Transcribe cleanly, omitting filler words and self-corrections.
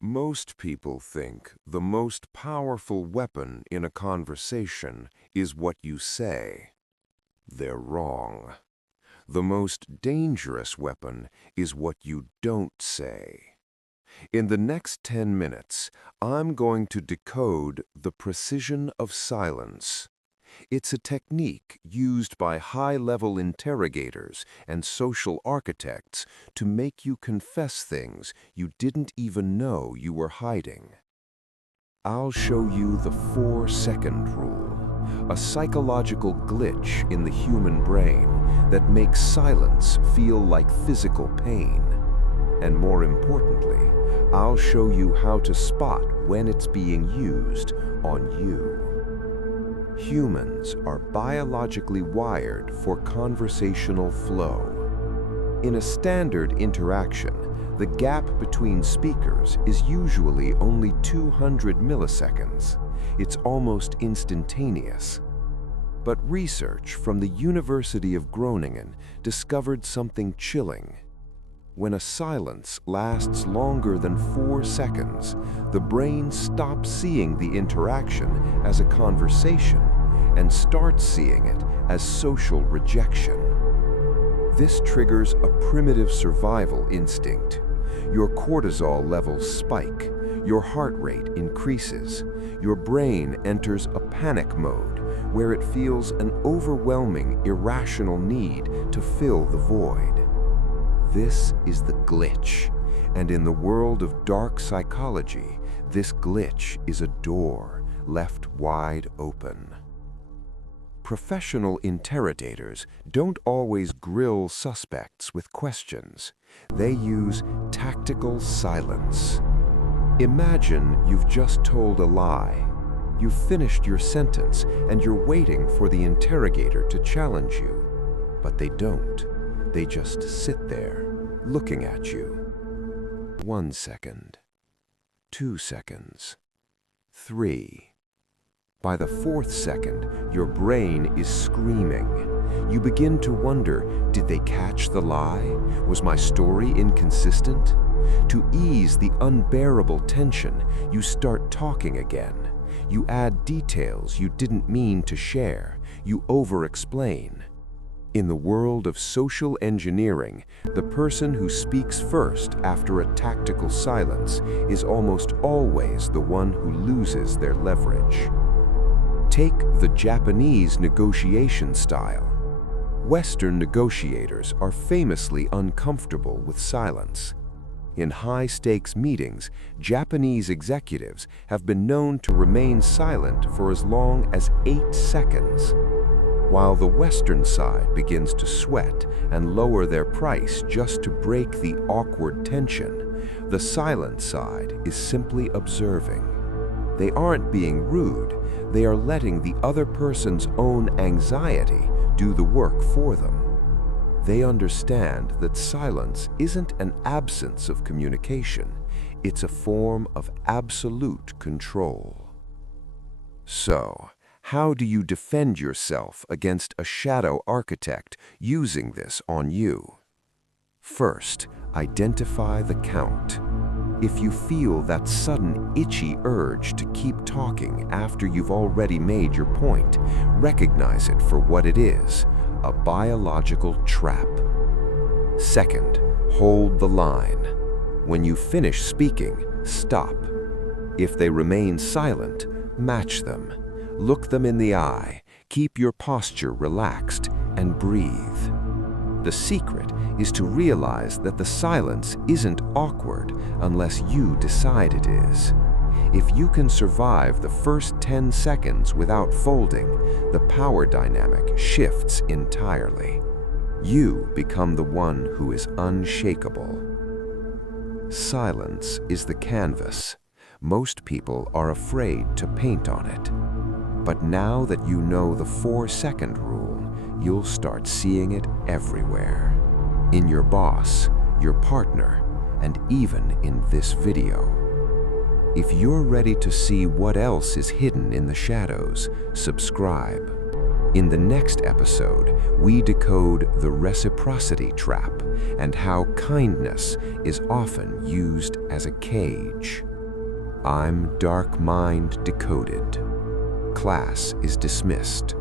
Most people think the most powerful weapon in a conversation is what you say. They're wrong. The most dangerous weapon is what you don't say. In the next 10 minutes, I'm going to decode the precision of silence. It's a technique used by high-level interrogators and social architects to make you confess things you didn't even know you were hiding. I'll show you the 4-second rule, a psychological glitch in the human brain that makes silence feel like physical pain. And more importantly, I'll show you how to spot when it's being used on you. Humans are biologically wired for conversational flow. In a standard interaction, the gap between speakers is usually only 200 milliseconds. It's almost instantaneous. But research from the University of Groningen discovered something chilling. When a silence lasts longer than 4 seconds, the brain stops seeing the interaction as a conversation and starts seeing it as social rejection. This triggers a primitive survival instinct. Your cortisol levels spike, your heart rate increases, your brain enters a panic mode where it feels an overwhelming, irrational need to fill the void. This is the glitch, and in the world of dark psychology, this glitch is a door left wide open. Professional interrogators don't always grill suspects with questions. They use tactical silence. Imagine you've just told a lie. You've finished your sentence and you're waiting for the interrogator to challenge you. But they don't. They just sit there, looking at you. 1 second. 2 seconds. 3. By the 4th second, your brain is screaming. You begin to wonder, did they catch the lie? Was my story inconsistent? To ease the unbearable tension, you start talking again. You add details you didn't mean to share. You over-explain. In the world of social engineering, the person who speaks first after a tactical silence is almost always the one who loses their leverage. Take the Japanese negotiation style. Western negotiators are famously uncomfortable with silence. In high-stakes meetings, Japanese executives have been known to remain silent for as long as 8 seconds. While the Western side begins to sweat and lower their price just to break the awkward tension, the silent side is simply observing. They aren't being rude, they are letting the other person's own anxiety do the work for them. They understand that silence isn't an absence of communication, it's a form of absolute control. So, how do you defend yourself against a shadow architect using this on you? First, identify the count. If you feel that sudden itchy urge to keep talking after you've already made your point, recognize it for what it is, a biological trap. Second, hold the line. When you finish speaking, stop. If they remain silent, match them. Look them in the eye, keep your posture relaxed, and breathe. The secret is to realize that the silence isn't awkward unless you decide it is. If you can survive the first 10 seconds without folding, the power dynamic shifts entirely. You become the one who is unshakable. Silence is the canvas. Most people are afraid to paint on it. But now that you know the 4-second rule, you'll start seeing it everywhere. In your boss, your partner, and even in this video. If you're ready to see what else is hidden in the shadows, subscribe. In the next episode, we decode the reciprocity trap and how kindness is often used as a cage. I'm dark mind decoded. Class is dismissed.